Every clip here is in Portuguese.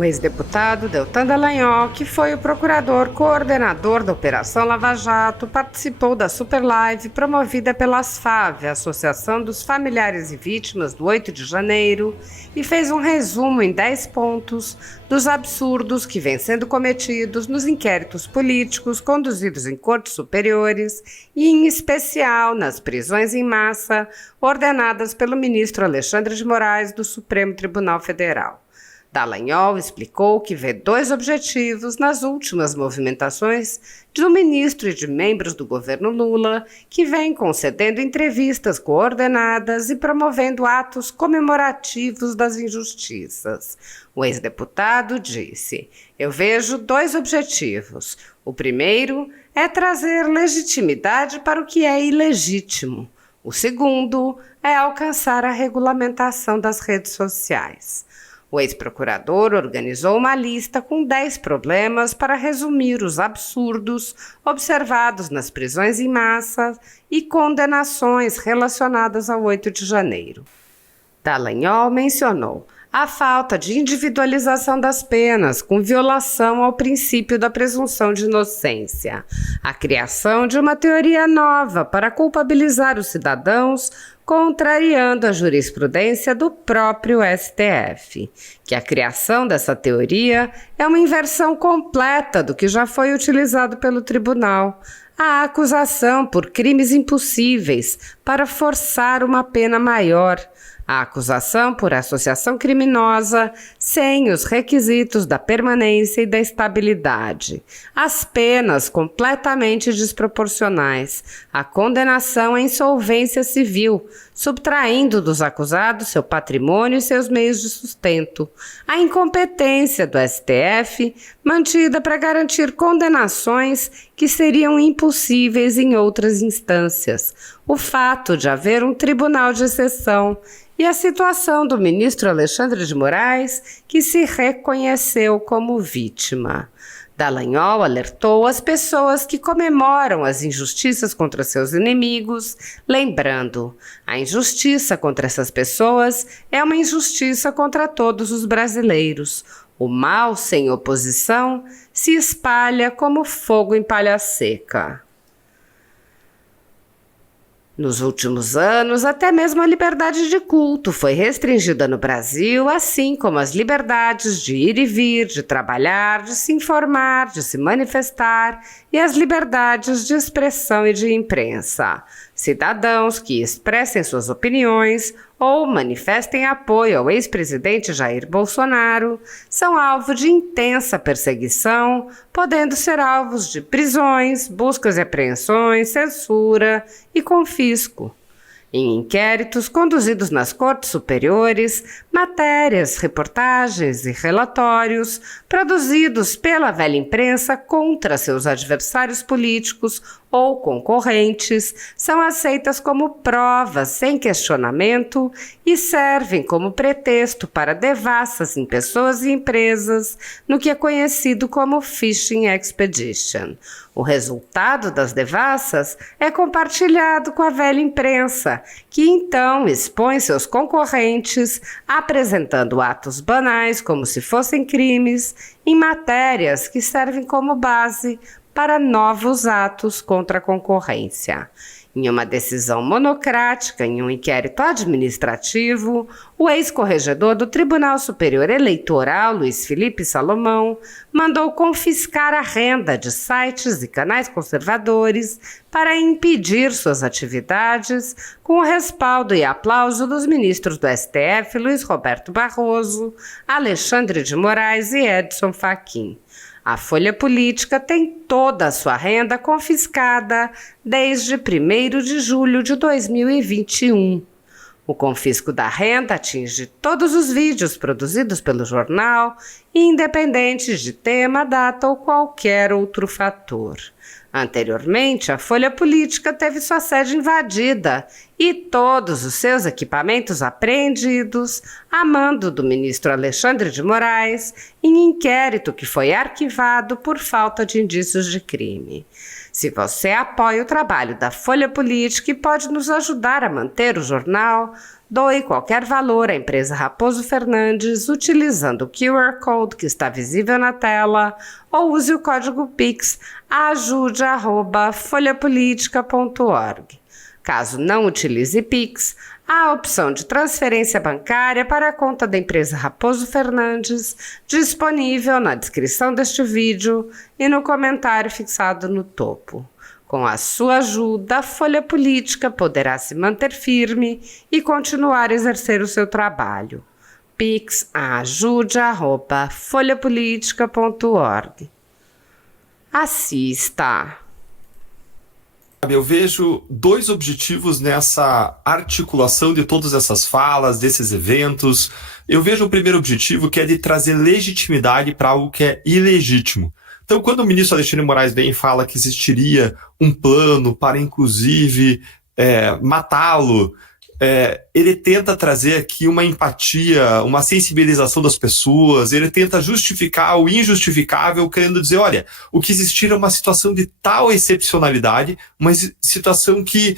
O ex-deputado Deltan Dallagnol, que foi o procurador coordenador da Operação Lava Jato, participou da Superlive promovida pela ASFAV, Associação dos Familiares e Vítimas do 8 de janeiro, e fez um resumo em 10 pontos dos absurdos que vêm sendo cometidos nos inquéritos políticos conduzidos em cortes superiores e, em especial, nas prisões em massa ordenadas pelo ministro Alexandre de Moraes do Supremo Tribunal Federal. Dallagnol explicou que vê 2 objetivos nas últimas movimentações do ministro e de membros do governo Lula, que vem concedendo entrevistas coordenadas e promovendo atos comemorativos das injustiças. O ex-deputado disse: "Eu vejo 2 objetivos. O primeiro é trazer legitimidade para o que é ilegítimo. O segundo é alcançar a regulamentação das redes sociais." O ex-procurador organizou uma lista com 10 problemas para resumir os absurdos observados nas prisões em massa e condenações relacionadas ao 8 de janeiro. Dallagnol mencionou a falta de individualização das penas, com violação ao princípio da presunção de inocência, a criação de uma teoria nova para culpabilizar os cidadãos, contrariando a jurisprudência do próprio STF, que a criação dessa teoria é uma inversão completa do que já foi utilizado pelo tribunal, a acusação por crimes impossíveis para forçar uma pena maior, a acusação por associação criminosa sem os requisitos da permanência e da estabilidade, as penas completamente desproporcionais, a condenação à insolvência civil, subtraindo dos acusados seu patrimônio e seus meios de sustento, a incompetência do STF, mantida para garantir condenações que seriam impossíveis em outras instâncias, o fato de haver um tribunal de exceção e a situação do ministro Alexandre de Moraes, que se reconheceu como vítima. Dallagnol alertou as pessoas que comemoram as injustiças contra seus inimigos, lembrando: a injustiça contra essas pessoas é uma injustiça contra todos os brasileiros. O mal sem oposição se espalha como fogo em palha seca. Nos últimos anos, até mesmo a liberdade de culto foi restringida no Brasil, assim como as liberdades de ir e vir, de trabalhar, de se informar, de se manifestar e as liberdades de expressão e de imprensa. Cidadãos que expressem suas opiniões ou manifestem apoio ao ex-presidente Jair Bolsonaro são alvo de intensa perseguição, podendo ser alvos de prisões, buscas e apreensões, censura e confisco. Em inquéritos conduzidos nas cortes superiores, matérias, reportagens e relatórios produzidos pela velha imprensa contra seus adversários políticos ou concorrentes são aceitas como provas sem questionamento e servem como pretexto para devassas em pessoas e empresas no que é conhecido como Fishing Expedition. O resultado das devassas é compartilhado com a velha imprensa, que então expõe seus concorrentes, apresentando atos banais como se fossem crimes, em matérias que servem como base para novos atos contra a concorrência. Em uma decisão monocrática em um inquérito administrativo, o ex-corregedor do Tribunal Superior Eleitoral, Luiz Felipe Salomão, mandou confiscar a renda de sites e canais conservadores para impedir suas atividades, com o respaldo e aplauso dos ministros do STF, Luiz Roberto Barroso, Alexandre de Moraes e Edson Fachin. A Folha Política tem toda a sua renda confiscada desde 1º de julho de 2021. O confisco da renda atinge todos os vídeos produzidos pelo jornal, independentes de tema, data ou qualquer outro fator. Anteriormente, a Folha Política teve sua sede invadida e todos os seus equipamentos apreendidos a mando do ministro Alexandre de Moraes em inquérito que foi arquivado por falta de indícios de crime. Se você apoia o trabalho da Folha Política e pode nos ajudar a manter o jornal, Doe qualquer valor à empresa Raposo Fernandes utilizando o QR Code que está visível na tela ou use o código Pix ajude@folhapolitica.org. Caso não utilize Pix, há a opção de transferência bancária para a conta da empresa Raposo Fernandes, disponível na descrição deste vídeo e no comentário fixado no topo. Com a sua ajuda, a Folha Política poderá se manter firme e continuar a exercer o seu trabalho. Pix ajude@folhapolitica.org. Assista! Eu vejo dois objetivos nessa articulação de todas essas falas, desses eventos. Eu vejo o primeiro objetivo, que é de trazer legitimidade para algo que é ilegítimo. Então, quando o ministro Alexandre de Moraes vem e fala que existiria um plano para, inclusive, matá-lo, ele tenta trazer aqui uma empatia, uma sensibilização das pessoas, ele tenta justificar o injustificável, querendo dizer, olha, o que existir é uma situação de tal excepcionalidade, uma situação que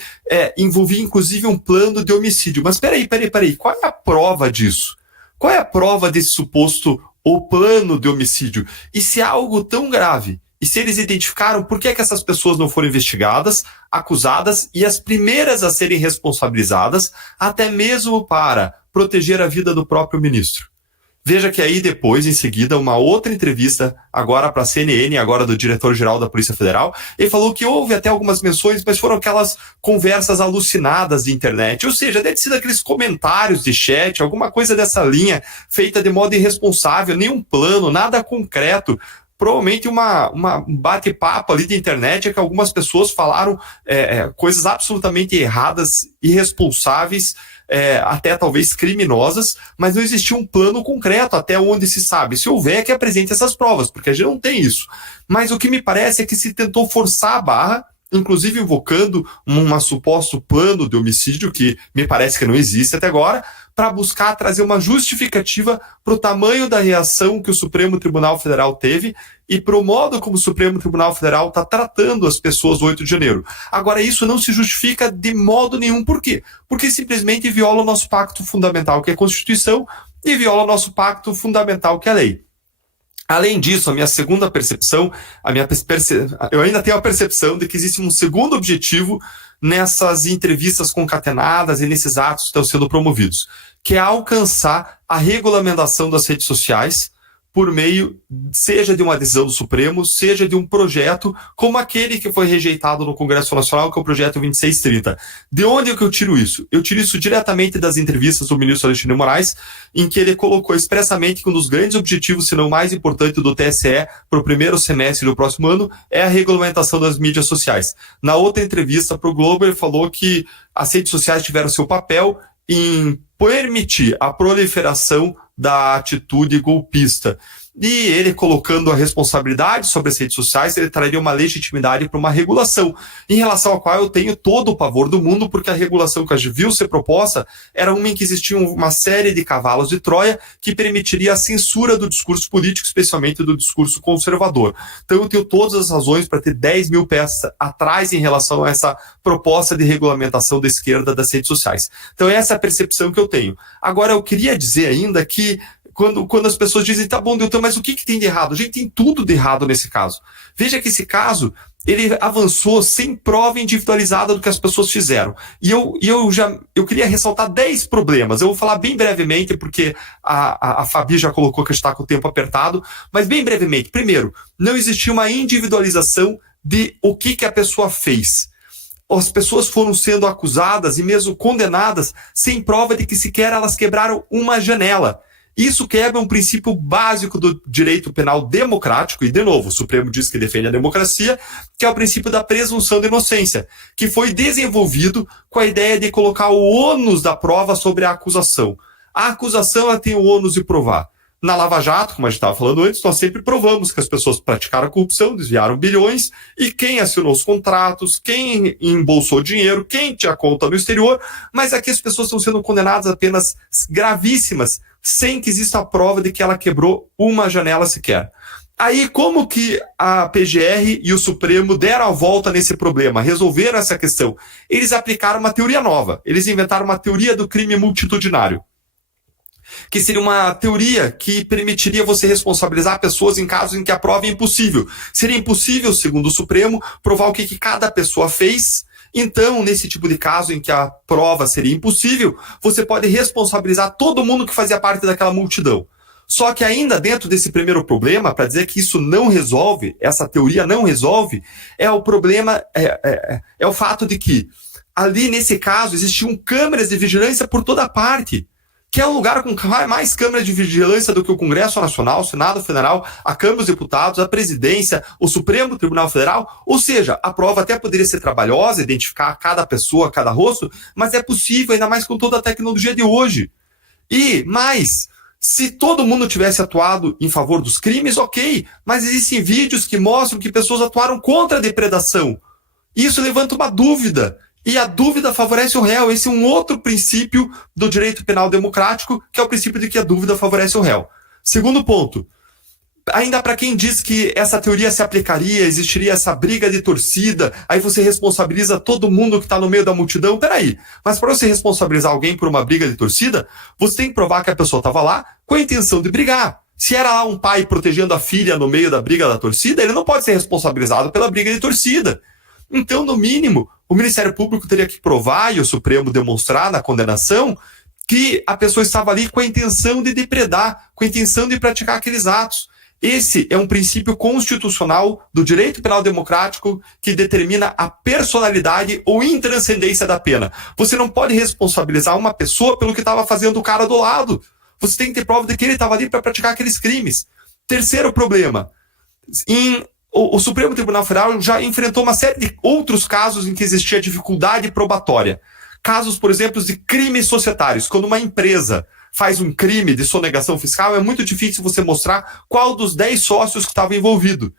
envolvia, inclusive, um plano de homicídio. Mas peraí, qual é a prova disso? Qual é a prova desse suposto o plano de homicídio? E se é algo tão grave, e se eles identificaram, por que essas pessoas não foram investigadas, acusadas e as primeiras a serem responsabilizadas, até mesmo para proteger a vida do próprio ministro? Veja que aí depois, em seguida, uma outra entrevista, agora para a CNN, agora do diretor-geral da Polícia Federal, ele falou que houve até algumas menções, mas foram aquelas conversas alucinadas de internet, ou seja, deve ter sido aqueles comentários de chat, alguma coisa dessa linha, feita de modo irresponsável, nenhum plano, nada concreto. Provavelmente um bate-papo ali de internet, que algumas pessoas falaram coisas absolutamente erradas, irresponsáveis, até talvez criminosas, mas não existia um plano concreto até onde se sabe. Se houver, que apresente essas provas, porque a gente não tem isso. Mas o que me parece é que se tentou forçar a barra, inclusive invocando um suposto plano de homicídio, que me parece que não existe até agora, para buscar trazer uma justificativa para o tamanho da reação que o Supremo Tribunal Federal teve e para o modo como o Supremo Tribunal Federal está tratando as pessoas do 8 de janeiro. Agora, isso não se justifica de modo nenhum. Por quê? Porque simplesmente viola o nosso pacto fundamental, que é a Constituição, e viola o nosso pacto fundamental, que é a lei. Além disso, a minha segunda percepção, eu ainda tenho a percepção de que existe um segundo objetivo nessas entrevistas concatenadas e nesses atos que estão sendo promovidos, que é alcançar a regulamentação das redes sociais por meio, seja de uma decisão do Supremo, seja de um projeto como aquele que foi rejeitado no Congresso Nacional, que é o projeto 2630. De onde é que eu tiro isso? Eu tiro isso diretamente das entrevistas do ministro Alexandre de Moraes, em que ele colocou expressamente que um dos grandes objetivos, se não mais importante, do TSE para o primeiro semestre do próximo ano é a regulamentação das mídias sociais. Na outra entrevista para o Globo, ele falou que as redes sociais tiveram seu papel em permitir a proliferação da atitude golpista. E ele, colocando a responsabilidade sobre as redes sociais, ele traria uma legitimidade para uma regulação, em relação à qual eu tenho todo o pavor do mundo, porque a regulação que a gente viu ser proposta era uma em que existia uma série de cavalos de Troia que permitiria a censura do discurso político, especialmente do discurso conservador. Então eu tenho todas as razões para ter 10 mil pés atrás em relação a essa proposta de regulamentação da esquerda das redes sociais. Então essa é a percepção que eu tenho. Agora eu queria dizer ainda que quando as pessoas dizem, tá bom, Deltan, mas o que tem de errado? A gente tem tudo de errado nesse caso. Veja que esse caso, ele avançou sem prova individualizada do que as pessoas fizeram. E eu queria ressaltar 10 problemas. Eu vou falar bem brevemente, porque a Fabi já colocou que está com o tempo apertado, mas bem brevemente. Primeiro, não existia uma individualização de o que a pessoa fez. As pessoas foram sendo acusadas e mesmo condenadas sem prova de que sequer elas quebraram uma janela. Isso quebra um princípio básico do direito penal democrático, e de novo, o Supremo diz que defende a democracia, que é o princípio da presunção de inocência, que foi desenvolvido com a ideia de colocar o ônus da prova sobre a acusação. A acusação ela tem o ônus de provar. Na Lava Jato, como a gente estava falando antes, nós sempre provamos que as pessoas praticaram corrupção, desviaram bilhões, e quem assinou os contratos, quem embolsou dinheiro, quem tinha conta no exterior, mas aqui as pessoas estão sendo condenadas a penas gravíssimas, sem que exista a prova de que ela quebrou uma janela sequer. Aí, como que a PGR e o Supremo deram a volta nesse problema, resolveram essa questão? Eles aplicaram uma teoria nova. Eles inventaram uma teoria do crime multitudinário, que seria uma teoria que permitiria você responsabilizar pessoas em casos em que a prova é impossível. Seria impossível, segundo o Supremo, provar o que cada pessoa fez. Então, nesse tipo de caso em que a prova seria impossível, você pode responsabilizar todo mundo que fazia parte daquela multidão. Só que ainda dentro desse primeiro problema, para dizer que isso não resolve, essa teoria não resolve, é o problema, é o fato de que ali nesse caso existiam câmeras de vigilância por toda parte, que é um lugar com mais câmeras de vigilância do que o Congresso Nacional, o Senado Federal, a Câmara dos Deputados, a Presidência, o Supremo Tribunal Federal. Ou seja, a prova até poderia ser trabalhosa, identificar cada pessoa, cada rosto, mas é possível, ainda mais com toda a tecnologia de hoje. E mais, se todo mundo tivesse atuado em favor dos crimes, ok, mas existem vídeos que mostram que pessoas atuaram contra a depredação. Isso levanta uma dúvida, e a dúvida favorece o réu. Esse é um outro princípio do direito penal democrático, que é o princípio de que a dúvida favorece o réu. Segundo ponto, ainda para quem diz que essa teoria se aplicaria, existiria essa briga de torcida, aí você responsabiliza todo mundo que está no meio da multidão. Peraí, mas para você responsabilizar alguém por uma briga de torcida, você tem que provar que a pessoa estava lá com a intenção de brigar. Se era lá um pai protegendo a filha no meio da briga da torcida, ele não pode ser responsabilizado pela briga de torcida. Então, no mínimo, o Ministério Público teria que provar, e o Supremo demonstrar na condenação, que a pessoa estava ali com a intenção de depredar, com a intenção de praticar aqueles atos. Esse é um princípio constitucional do direito penal democrático que determina a personalidade ou intranscendência da pena. Você não pode responsabilizar uma pessoa pelo que estava fazendo o cara do lado. Você tem que ter prova de que ele estava ali para praticar aqueles crimes. Terceiro problema, o Supremo Tribunal Federal já enfrentou uma série de outros casos em que existia dificuldade probatória. Casos, por exemplo, de crimes societários. Quando uma empresa faz um crime de sonegação fiscal, é muito difícil você mostrar qual dos 10 sócios que estava envolvido.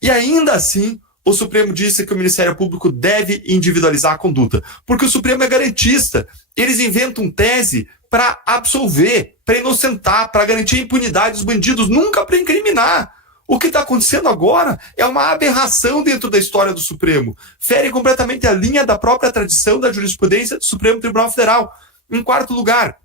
E ainda assim, o Supremo disse que o Ministério Público deve individualizar a conduta. Porque o Supremo é garantista. Eles inventam tese para absolver, para inocentar, para garantir a impunidade dos bandidos, nunca para incriminar. O que está acontecendo agora é uma aberração dentro da história do Supremo. Fere completamente a linha da própria tradição da jurisprudência do Supremo Tribunal Federal. Em quarto lugar,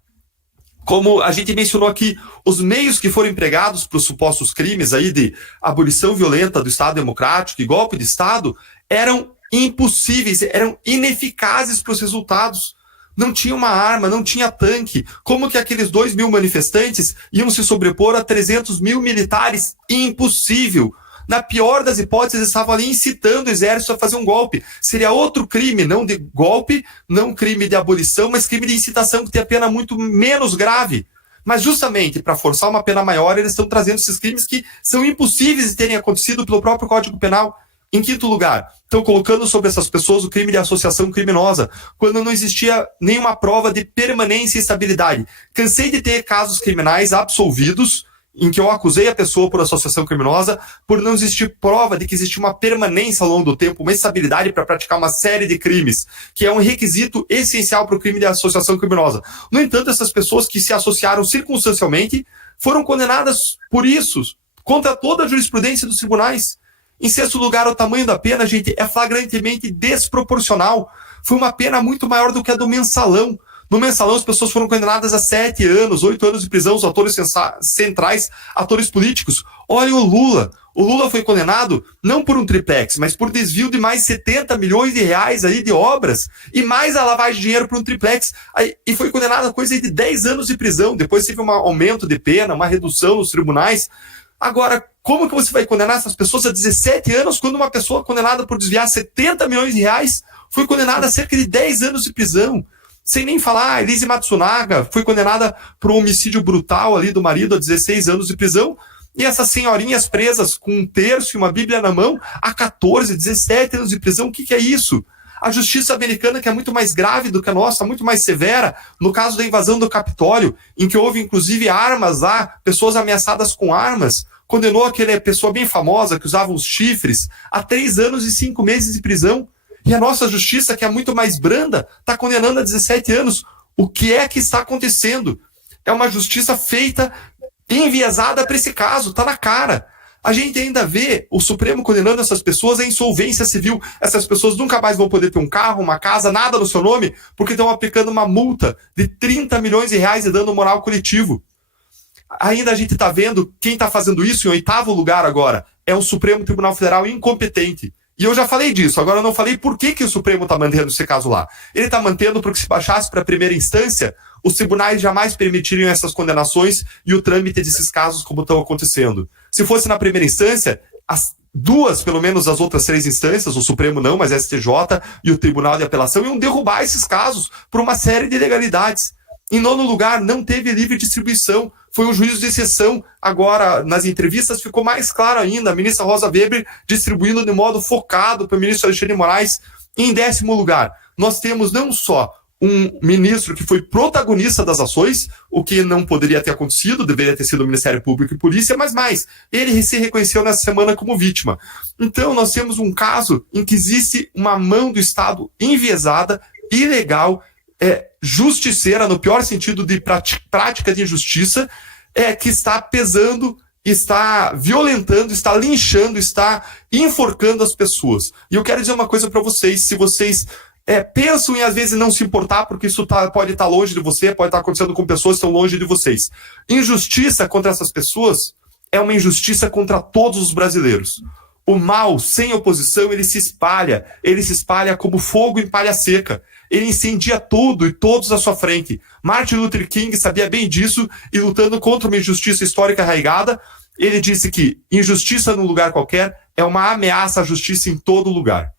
como a gente mencionou aqui, os meios que foram empregados para os supostos crimes aí de abolição violenta do Estado Democrático e golpe de Estado eram impossíveis, eram ineficazes para os resultados. Não tinha uma arma, não tinha tanque. Como que aqueles 2.000 manifestantes iam se sobrepor a 300 mil militares? Impossível. Na pior das hipóteses, estavam ali incitando o exército a fazer um golpe. Seria outro crime, não de golpe, não crime de abolição, mas crime de incitação, que tem a pena muito menos grave. Mas justamente para forçar uma pena maior, eles estão trazendo esses crimes que são impossíveis de terem acontecido pelo próprio Código Penal. Em quinto lugar, estão colocando sobre essas pessoas o crime de associação criminosa, quando não existia nenhuma prova de permanência e estabilidade. Cansei de ter casos criminais absolvidos, em que eu acusei a pessoa por associação criminosa, por não existir prova de que existia uma permanência ao longo do tempo, uma estabilidade para praticar uma série de crimes, que é um requisito essencial para o crime de associação criminosa. No entanto, essas pessoas que se associaram circunstancialmente foram condenadas por isso, contra toda a jurisprudência dos tribunais. Em sexto lugar, o tamanho da pena, gente, é flagrantemente desproporcional. Foi uma pena muito maior do que a do mensalão. No mensalão, as pessoas foram condenadas a 7 anos, 8 anos de prisão, os atores centrais, atores políticos. Olha o Lula. O Lula foi condenado não por um triplex, mas por desvio de mais 70 milhões de reais aí de obras e mais a lavagem de dinheiro por um triplex. E foi condenado a coisa de 10 anos de prisão. Depois teve um aumento de pena, uma redução nos tribunais. Agora, como que você vai condenar essas pessoas a 17 anos quando uma pessoa condenada por desviar 70 milhões de reais foi condenada a cerca de 10 anos de prisão? Sem nem falar, Elise Matsunaga foi condenada por um homicídio brutal ali do marido a 16 anos de prisão, e essas senhorinhas presas com um terço e uma bíblia na mão a 14, 17 anos de prisão. O que é isso? A justiça americana, que é muito mais grave do que a nossa, muito mais severa, no caso da invasão do Capitólio, em que houve inclusive armas lá, pessoas ameaçadas com armas, condenou aquela pessoa bem famosa que usava os chifres a 3 anos e 5 meses de prisão. E a nossa justiça, que é muito mais branda, está condenando a 17 anos. O que é que está acontecendo? É uma justiça feita, enviesada para esse caso, está na cara. A gente ainda vê o Supremo condenando essas pessoas à insolvência civil. Essas pessoas nunca mais vão poder ter um carro, uma casa, nada no seu nome, porque estão aplicando uma multa de 30 milhões de reais de dano moral coletivo. Ainda a gente está vendo quem está fazendo isso em 8º lugar agora. É o Supremo Tribunal Federal incompetente. E eu já falei disso, agora eu não falei por que o Supremo está mantendo esse caso lá. Ele está mantendo porque se baixasse para a primeira instância, os tribunais jamais permitiriam essas condenações e o trâmite desses casos como estão acontecendo. Se fosse na primeira instância, as duas, pelo menos as outras 3 instâncias, o Supremo não, mas STJ e o Tribunal de Apelação, iam derrubar esses casos por uma série de ilegalidades. Em 9º lugar, não teve livre distribuição. Foi um juízo de exceção. Agora, nas entrevistas, ficou mais claro ainda. A ministra Rosa Weber distribuindo de modo focado para o ministro Alexandre de Moraes. Em 10º lugar, nós temos não só um ministro que foi protagonista das ações, o que não poderia ter acontecido, deveria ter sido o Ministério Público e Polícia, mas mais, ele se reconheceu nessa semana como vítima. Então, nós temos um caso em que existe uma mão do Estado enviesada, ilegal, justiceira, no pior sentido de prática de injustiça, que está pesando, está violentando, está linchando, está enforcando as pessoas. E eu quero dizer uma coisa para vocês, se vocês pensam em às vezes não se importar, porque isso pode estar longe de você, pode estar acontecendo com pessoas que estão longe de vocês. Injustiça contra essas pessoas é uma injustiça contra todos os brasileiros. O mal, sem oposição, ele se espalha como fogo em palha seca. Ele incendia tudo e todos à sua frente. Martin Luther King sabia bem disso e lutando contra uma injustiça histórica arraigada, ele disse que injustiça num lugar qualquer é uma ameaça à justiça em todo lugar.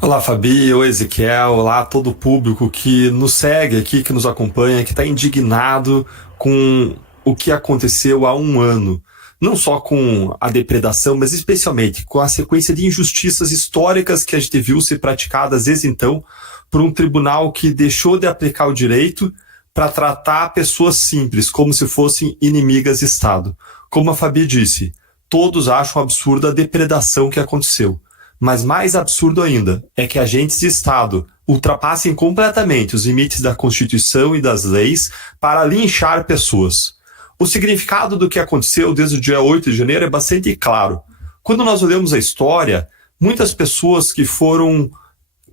Olá, Fabi, oi, Ezequiel, olá a todo o público que nos segue aqui, que nos acompanha, que está indignado com o que aconteceu há um ano. Não só com a depredação, mas especialmente com a sequência de injustiças históricas que a gente viu ser praticadas desde então por um tribunal que deixou de aplicar o direito para tratar pessoas simples como se fossem inimigas de Estado. Como a Fabi disse, todos acham absurda a depredação que aconteceu. Mas mais absurdo ainda é que agentes de Estado ultrapassem completamente os limites da Constituição e das leis para linchar pessoas. O significado do que aconteceu desde o dia 8 de janeiro é bastante claro. Quando nós olhamos a história, muitas pessoas que foram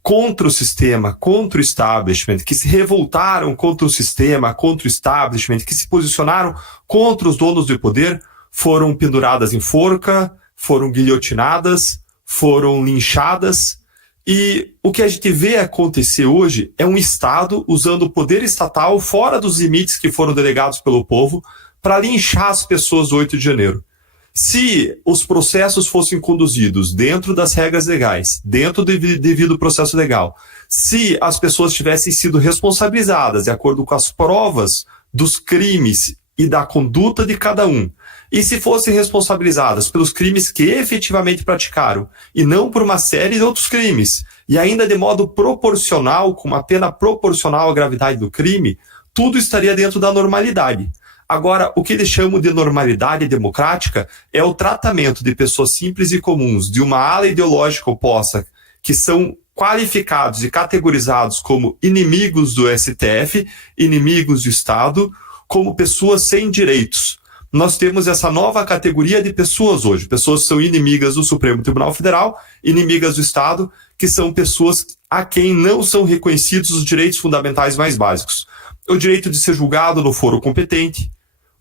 contra o sistema, contra o establishment, que se revoltaram contra o sistema, contra o establishment, que se posicionaram contra os donos do poder, foram penduradas em forca, foram guilhotinadas, foram linchadas. E o que a gente vê acontecer hoje é um Estado usando o poder estatal fora dos limites que foram delegados pelo povo para linchar as pessoas do 8 de janeiro. Se os processos fossem conduzidos dentro das regras legais, dentro do devido processo legal, se as pessoas tivessem sido responsabilizadas de acordo com as provas dos crimes e da conduta de cada um, e se fossem responsabilizadas pelos crimes que efetivamente praticaram, e não por uma série de outros crimes, e ainda de modo proporcional, com uma pena proporcional à gravidade do crime, tudo estaria dentro da normalidade. Agora, o que eles chamam de normalidade democrática é o tratamento de pessoas simples e comuns de uma ala ideológica oposta, que são qualificados e categorizados como inimigos do STF, inimigos do Estado, como pessoas sem direitos. Nós temos essa nova categoria de pessoas hoje, pessoas que são inimigas do Supremo Tribunal Federal, inimigas do Estado, que são pessoas a quem não são reconhecidos os direitos fundamentais mais básicos. O direito de ser julgado no foro competente,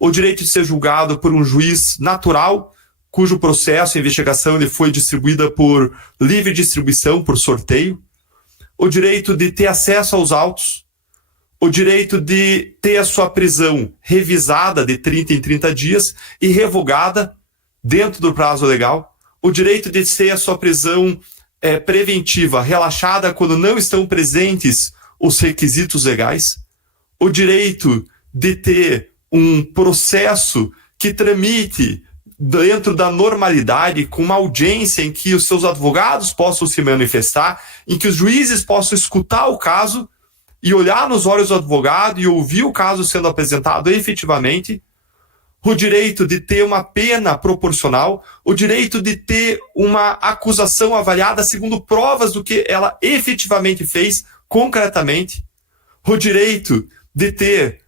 o direito de ser julgado por um juiz natural, cujo processo, a investigação, ele foi distribuída por livre distribuição, por sorteio, o direito de ter acesso aos autos, o direito de ter a sua prisão revisada de 30 em 30 dias e revogada dentro do prazo legal, o direito de ter a sua prisão preventiva relaxada quando não estão presentes os requisitos legais, o direito de ter um processo que tramite dentro da normalidade, com uma audiência em que os seus advogados possam se manifestar, em que os juízes possam escutar o caso e olhar nos olhos do advogado e ouvir o caso sendo apresentado efetivamente, o direito de ter uma pena proporcional, o direito de ter uma acusação avaliada segundo provas do que ela efetivamente fez concretamente, o direito de ter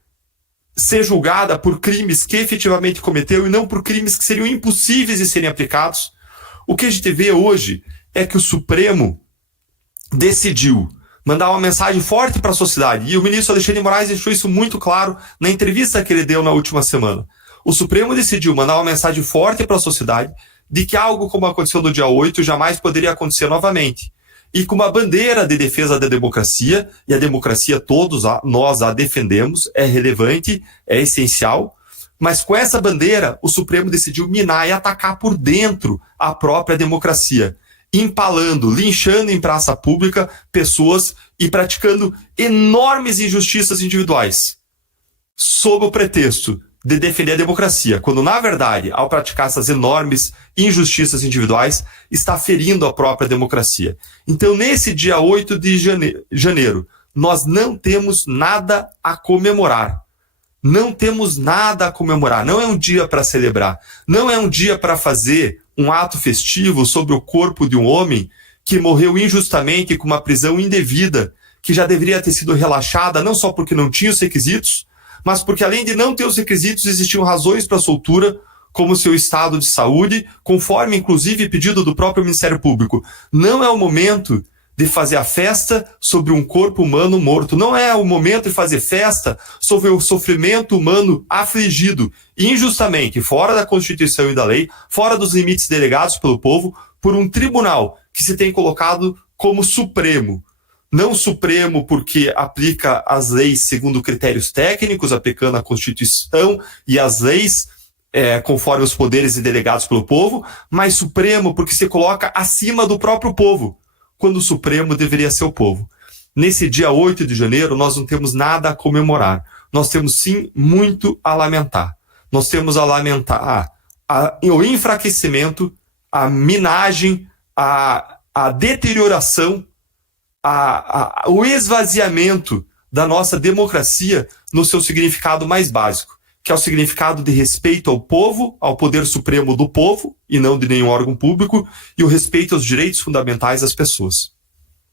ser julgada por crimes que efetivamente cometeu e não por crimes que seriam impossíveis de serem aplicados. O que a gente vê hoje é que o Supremo decidiu mandar uma mensagem forte para a sociedade, e o ministro Alexandre de Moraes deixou isso muito claro na entrevista que ele deu na última semana. O Supremo decidiu mandar uma mensagem forte para a sociedade de que algo como aconteceu no dia 8 jamais poderia acontecer novamente. E com uma bandeira de defesa da democracia, e a democracia todos nós a defendemos, é relevante, é essencial, mas com essa bandeira o Supremo decidiu minar e atacar por dentro a própria democracia, empalando, linchando em praça pública pessoas e praticando enormes injustiças individuais, sob o pretexto de defender a democracia, quando, na verdade, ao praticar essas enormes injustiças individuais, está ferindo a própria democracia. Então, nesse dia 8 de janeiro, nós não temos nada a comemorar. Não temos nada a comemorar. Não é um dia para celebrar. Não é um dia para fazer um ato festivo sobre o corpo de um homem que morreu injustamente com uma prisão indevida, que já deveria ter sido relaxada, não só porque não tinha os requisitos, mas porque, além de não ter os requisitos, existiam razões para a soltura, como seu estado de saúde, conforme, inclusive, pedido do próprio Ministério Público. Não é o momento de fazer a festa sobre um corpo humano morto. Não é o momento de fazer festa sobre o sofrimento humano afligido, injustamente, fora da Constituição e da lei, fora dos limites delegados pelo povo, por um tribunal que se tem colocado como supremo. Não supremo porque aplica as leis segundo critérios técnicos, aplicando a Constituição e as leis conforme os poderes delegados pelo povo, mas supremo porque se coloca acima do próprio povo, quando o Supremo deveria ser o povo. Nesse dia 8 de janeiro, nós não temos nada a comemorar. Nós temos, sim, muito a lamentar. Nós temos a lamentar o enfraquecimento, a minagem, a deterioração, o esvaziamento da nossa democracia no seu significado mais básico, que é o significado de respeito ao povo, ao poder supremo do povo, e não de nenhum órgão público, e o respeito aos direitos fundamentais das pessoas.